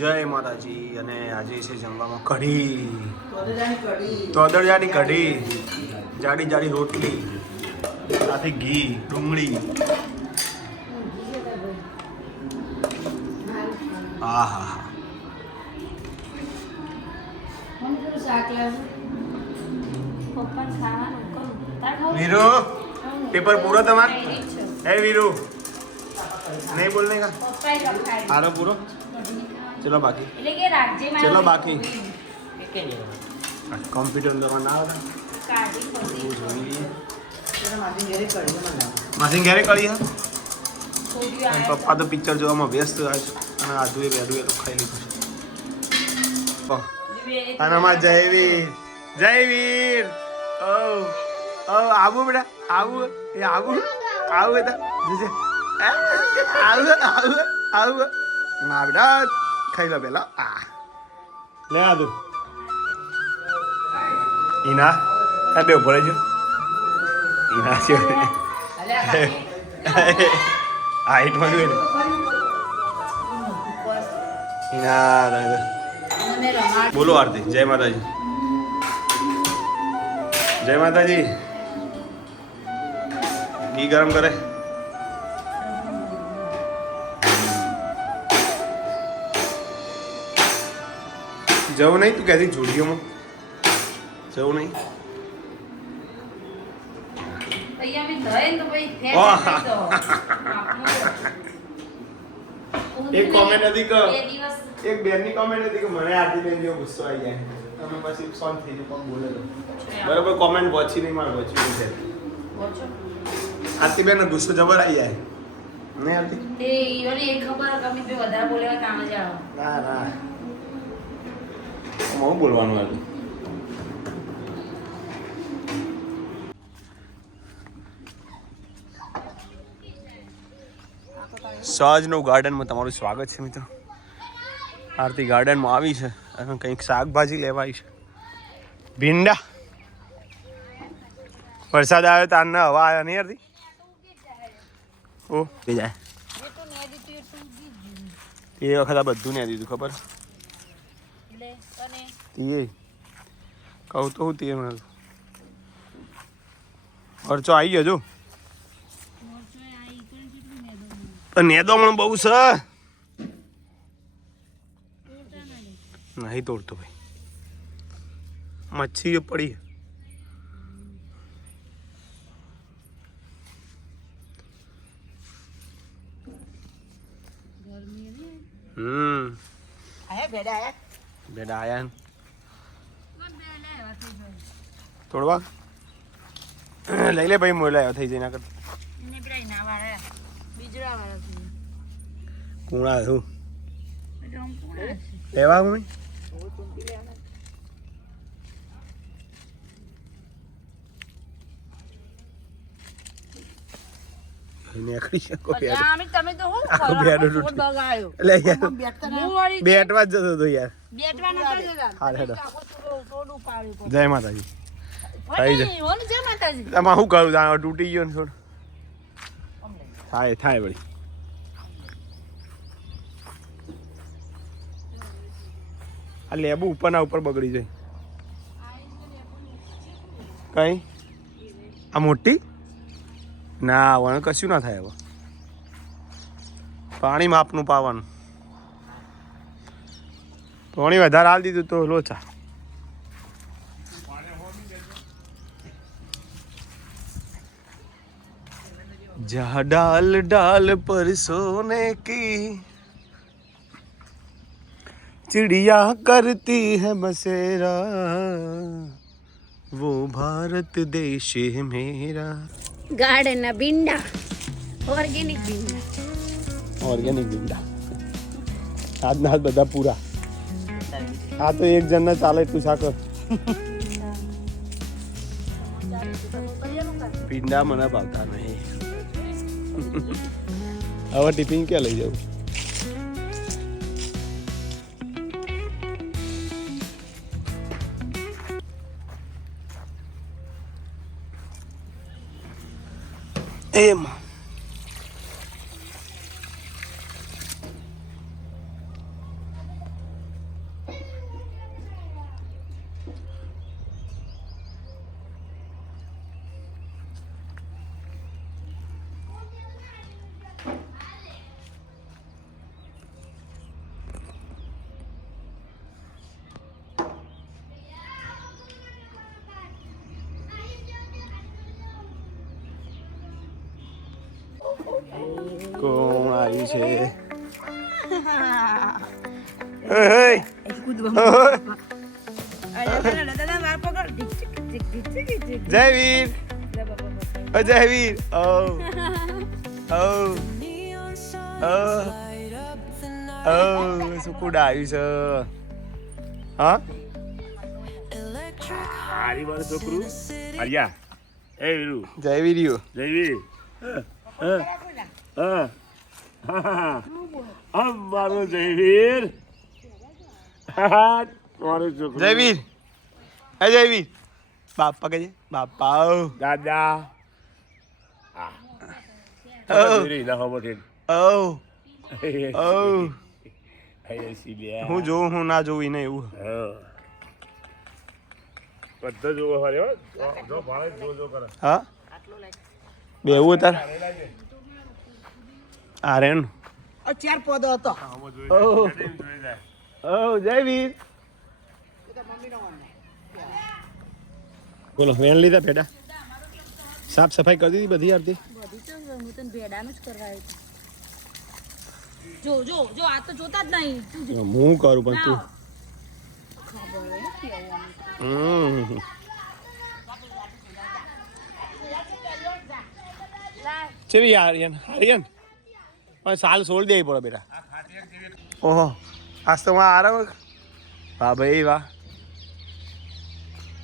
જય માતાજી. અને આજે છે જમવામાં કઢી, તોદળજાની કઢી, જાડી જાડી રોટલી સાથે ઘી, ડુંગળી. હા હા હા. वीरू पेपर पूरा तुम्हारा है वीरू नहीं बोलने का आरो पूरो चलो बाकी चलो बाकी कंप्यूटर में ना मासी घरे कड़ी है पप्पा तो पिक्चर जो में व्यस्त आज आधु ए बेडू ए तो खाई लीधुं અને અમાર જયવીર ઓ ઓ આવું બેટા આવું એ આવું આવું બેટા જોજે આવું આવું આવું ના બેટા ખાઈ લો પેલા આ લે આદુ ઈના આ બે ઉભો રહેજો ઈના છે હાઈટ માં જોઈ ઈના बोलो आरती. जय माताजी. जय माताजी. घी गरम करे जाओ नहीं तू कैसी झूठियों में जाओ नहीं भैया मैं दे तो भाई फेंक दो एक कमेंट अधिक एक बेन ની કમેન્ટ હતી કે મને આરતી બેન જેવો ગુસ્સો આવી જાય તમે પછી સોન થઈ જો પણ બોલે તો બરાબર કમેન્ટ વાંચી નહીં માર વાંચી છે આરતી બેન ગુસ્સો જબર આવી જાય નહીં આરતી તે ઈવને એક ખબર કમી બે વધારે બોલેવા કામ જ આવો ના ના હું બોલવાનું હતું સહજનો ગાર્ડનમાં તમારું સ્વાગત છે મિત્રો. આરતી ગાર્ડનમાં આવી છે અને કંઈક શાકભાજી લેવા આવી છે. ભીંડા વરસાદ આવ્યો તારના હવા આવ્યા નહીં આરતી ઓ કે જાય એ વખત આ બધું ને દીધું ખબર એ કહું તો હું તે ખર્ચો આવી ગયો જો પણ નેદો પણ બહુ છે नहीं तोड़तो भाई मच्छी ये पड़ी बेड़ा आया तोड़वा લઈ લે ભાઈ મોય લાયો થઈ જાય ના કર કુણા છું લેવા હું નેકડી શકો યાર તમે તો હું બેટ બગાયો લે યાર બેટવા જ જતો તો યાર બેટવા નતો જતા હા હેડો થોડું પાડ્યું જય માતાજી થઈ જાય હોને જય માતાજી આમાં હું કરું જાણો તૂટી ગયો ને થોડ થાય થાય વળી આ લેબુ ઉપરના ઉપર બગડી જાય કઈ આ મોટી ના વણ કશું ના થાય હવે પાણી માપનું પાવાનું પાણી વધારે હાલ દીધું તો લોચા जहाँ डाल डाल पर सोने की चिड़िया करती है बसेरा वो भारत देश है मेरा. ગાર્ડન ના ભીંડા ઓર્ગેનિક ભીંડા આજના હાથ બધા પૂરા આ તો એક જણ ના ચાલે તું સાકર ભીંડા મને ભાવતા નહીં હવે ટિફિન ક્યાં લઈ જાઉં એમ કોણ આવ્યું છે? જયવીર, જયવીર, ઓ સુકુડા આવ્યું છે. હા હારી મારું છોકરું હરિયા એ વીરુ જયવીર જયવીર મારું જયવીર મારું છોકરું જયવીર, હે જયવીર, બાપા કહેજે બાપા. દાદા ઓ હું જોઉં હું ના જોઉં એને એવું. બધા જોવો ફરે જો ભાડે જો કરે. હા બેવું તાર આ રે ચાર પદો હતો. ઓ જયવીર, બોલો વેન લીધા ભેડા સાફ સફાઈ કરી દીધી બધી આરતી. હું તને ભેડાનું જ કરવા આવી હતી. જો જો જો આ તો જોતા જ નહીં. હું કરું પણ તું ચેવી આર્યન આર્યન પણ સાલ છોડ દે પડે બેટા. ઓહો આજ તો માં આરામ. વાહ ભાઈ વાહ,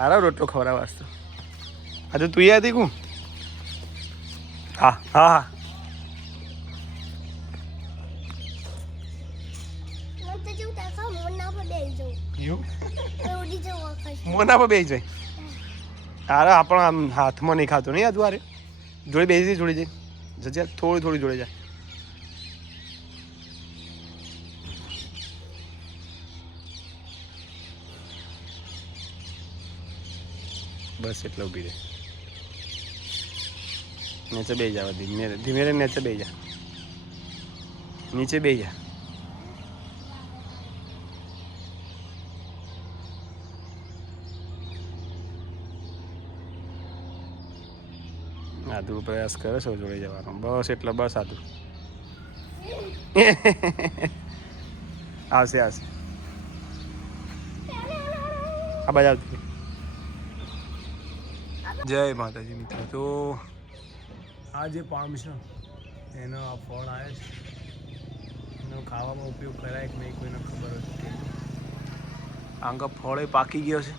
આરામ રોટલો ખવડાવ આજ તો. આજે તું એ હતી કું? હા હા હા મોના પર બેસી જાય. તારે આપણા આમ હાથમાં નહીં ખાતું નહીં આજુ. અરે જોડે બેસી જોડી જાય જજે થોડી થોડી જોડે જાય. બસ એટલે ઊભી રહે. નીચે બે જાવ ધીમે ધીમે રે નીચે બે જા, નીચે બે જા. આદુ પ્રયાસ કરે છે જોડે જવાનો. બસ એટલે બસ આદુ આવશે આવશે. આ બાજુ આવતી. જય માતાજી મિત્રો. તો આ જે પામ છે એનો આ ફળ આવે છે, એનો ખાવામાં ઉપયોગ કરાય કે નહીં કોઈને ખબર હતી. આંગા ફળે પાકી ગયો છે.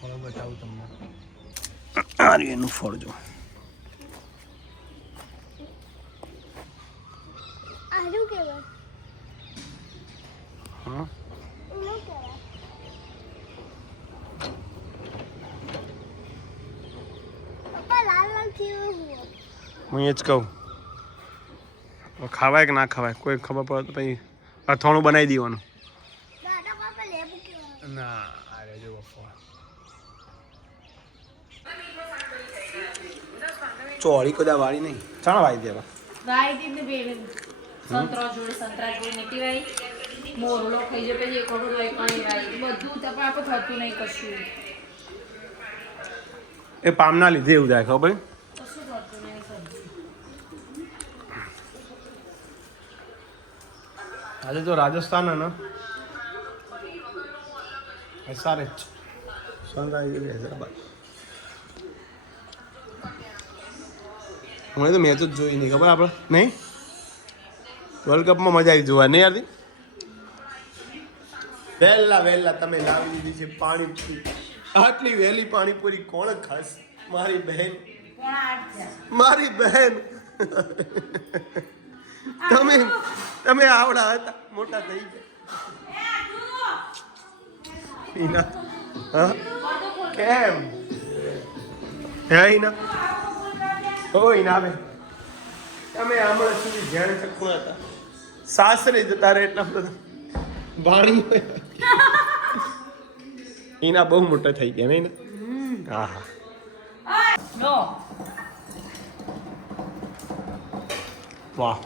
ફળ બતાવું તમને. આ એનું ફળ જો. હા હું એ જ કહું ખાવાય કે ના ખવાય કોઈ ખબર પડે તો પછી અથાણું બનાવી દેવાનું. ના અરે જો ચોળી કદા વાળી નહીં ચાણા વાળી દેવા. વાઈ દીધી બે સંતરા જોડે સંતરા જોડે નીકળી વાઈ મોરલો ખાઈ જાય પછી એક વખત વાઈ પાણી વાઈ બધું તપા આપણે થતું નહીં કશું. એ પામના લીધે એવું થાય ખબર. કશું થતું નહીં સબ્જી. આજે તો રાજસ્થાન ને SRH સનરાઈઝ હૈદરાબાદ. હું તો મેચ જ જોઈ નહીં ખબર આપણે નહીં. વર્લ્ડ કપમાં મજા આવી જોવા નહીં યાર. વહેલા વહેલા તમે લાવી દીધી છે પાણીપુરી. આટલી વહેલી પાણીપુરી કોણ ખાસ? મારી બહેન, મારી બહેન. તમે તમે આવડા હતા મોટા થઈ ગયા. હા કેમ હે ઈના ઓ ઈના બે તમે હમણાં સુધી જાણે શકું હતા. સાસરે જતા રહે એટલા બધા વાણી હોય. એના બહુ મોટા થઈ ગયા નહીં ને? હા હા. લો વાહ.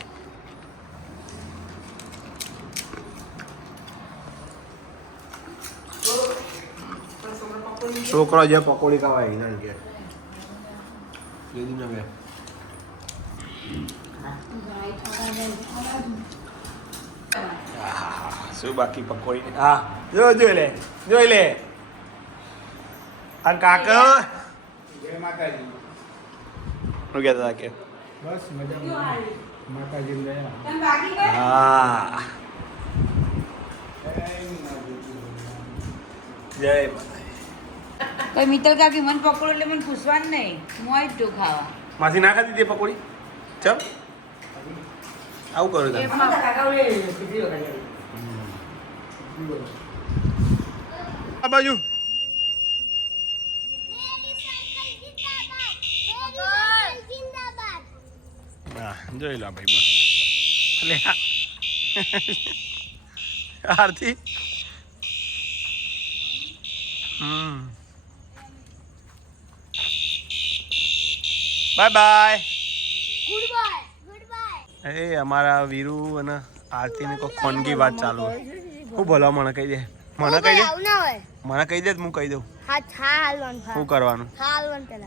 છોકરા જે પકોડી ખાવા એના કે લીધી ને મેં. શું બાકી પકોડી? હા જોઈ લે આ કાકા શું કહેતા હતા કે બસ મજામાં માતાજી ગયા હા જય કઈ મિત્તલ કાકી મને પકડો એટલે મને પૂછવાનું નહીં હું આવી જ ખાવા માસી ના ખાધી તે પકોડી ચમ આવું કરું તમે આ બાજુ હા જોઈ લો ભાઈ આરતી બાય બાય એ અમારા વીરુ અને આરતી ને કોઈ ખોનગી વાત ચાલુ હોય હું બોલાવ મને કહી દે મને કહી દે હું કહી દઉં શું કરવાનું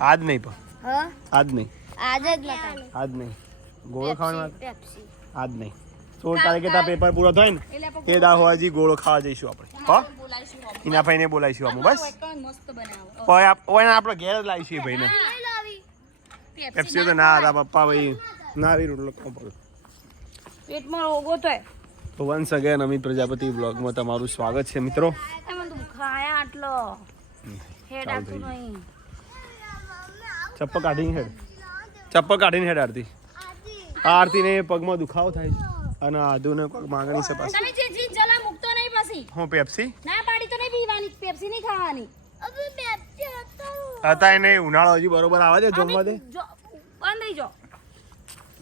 આજ નહીં પણ આજ નહીં ગોળો ખાવાનું આજ નહીં 16 તારીખે તાર પેપર પૂરો થાય ને તે દા હોવાજી ગોળો ખાવા જઈશું આપણે હો એના ભાઈને બોલાવીશું અમે બસ આપણે ઘેર જ લાવીશું એ ભાઈને પેપ્સી તો ના હતા પપ્પા ભાઈ ના આવી રોટલો પેટમાં રોગો થાય તો વન્સ અગેન અમિત પ્રજાપતિ બ્લોગમાં તમારું સ્વાગત છે મિત્રો. એમાં તું ખાયા આટલો હેડ આતું નહીં ચપ્પલ કાઢીને હેડ આરતીને પગમાં દુખાવો થાય છે અને આદુને કોઈ માંગણી છે પાછી તમે જે ચીજ જલા મુકતો નહીં પછી હું પેપ્સી ના પાડી તો નહીં પીવાની પેપ્સી નહીં ખાવાની હતા એને ઉનાળો હજી બરોબર આવે છે જમવા દે બંધ થઈ જો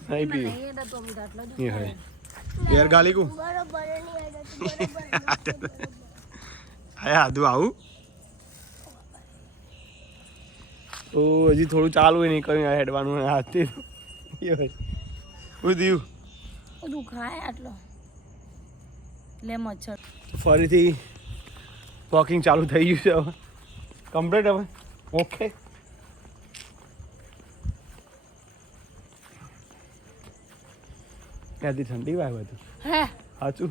નહીં પી એ તો મી આટલો જ એ હે ઘેર ગાલી કુ આયા આદુ આવું ઓ હજી થોડું ચાલુ નહીં કર્યું હેડવાનું હાથથી એ હોય હું થયું બધું ખાય આટલો લે મચ્છર ફરીથી વોકિંગ ચાલુ થઈ ગયું છે હવે કમ્પ્લીટ હવે ઓકે ત્યાંથી ઠંડી વાય બધું હે સાચું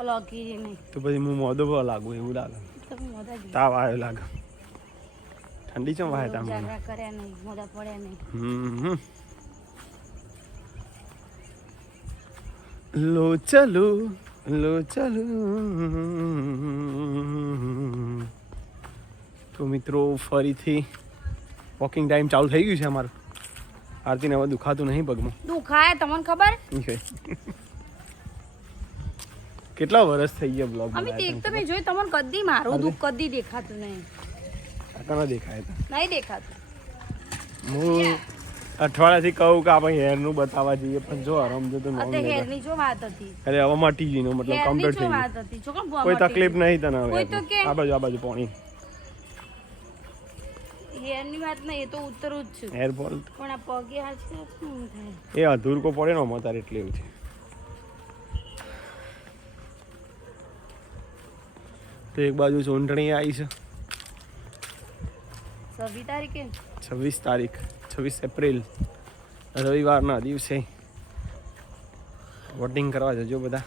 ઓલો કીરી નહીં તો પછી હું મોદો પર લાગુ એવું લાગે તમે મોદા જ તાવ આવ્યો લાગે ઠંડી ચમ વાય તામ જાગરા કર્યા નહીં મોદા પડ્યા નહીં લો ચલો તો મિત્રો ફરીથી વોકિંગ ટાઈમ ચાલુ થઈ ગયું છે અમારું. આરતીને હવે દુખાતું નહીં પગમાં. દુખાય તમને ખબર કેટલા વર્ષ થઈ ગયા બ્લોગ અમે દેખ તો મેં જોઈ તમને કદી મારું દુઃખ કદી દેખાતું નહીં કાકા દેખાય નહીં દેખાતું હું અઠવાડિયાથી કહું કે આપણે હેરનું બતાવવા જઈએ પણ જો આરામ જો તો અત્યારે હેરની જો વાત હતી અરે હવે મટી ગઈ મતલબ હેરની કમ્પ્લીટ જો થઈ વાત હતી છોકરા ગઈ કોઈ તકલીફ નહીં તને હવે કોઈ તો કે આ બાજુ પાણી હેરની વાત નહીં એ તો ઉતરું જ છું હેર ફોલ પણ આ પગે હાથ શું થાય એ અધૂર કો પડે ને આમાં તારે એટલે એવું છે. તો એક બાજુ ચૂંટણી આવી છે 26 તારીખે 26 તારીખ 26 એપ્રિલ રવિવારના દિવસે વોટિંગ કરવા જજો બધા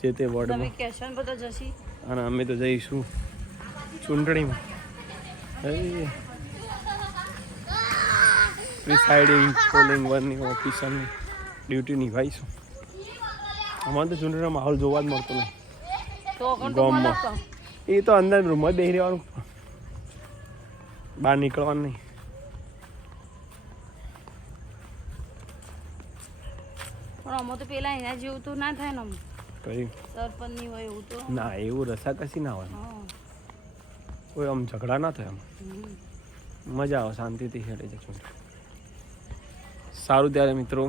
જે તે તમે વોર્ડમાં કેશન બધા જશી અને અમે તો જઈશું ચૂંટણીમાં પ્રિસાઇડિંગ પોલિંગ વનની ઓફિસરની ડ્યુટી નિભાવીશું. અમારે તો ચૂંટણીનો માહોલ જોવા જ મળતો નહીં તો કોણ તો ગામમાં. બોલો એ તો અંદર રૂમમાં જ બેસી રહેવાનું બહાર નીકળવાનું નહીં. પણ અમે તો પેલા એના જેવું તો ના થાય ને આમ કઈ સરપંચ ની હોય એવું તો ના એવું રસાકસી ના હોય હા. કોઈ આમ ઝઘડા ના થાય આમ મજા આવે શાંતિથી હેડે છે. સારું ત્યારે મિત્રો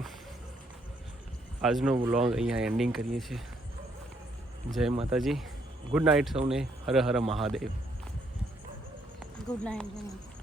આજનો વ્લોગ અહીંયા એન્ડિંગ કરીએ છીએ. જય માતાજી, ગુડ નાઇટ સૌને. હર હર મહાદેવ. Good night.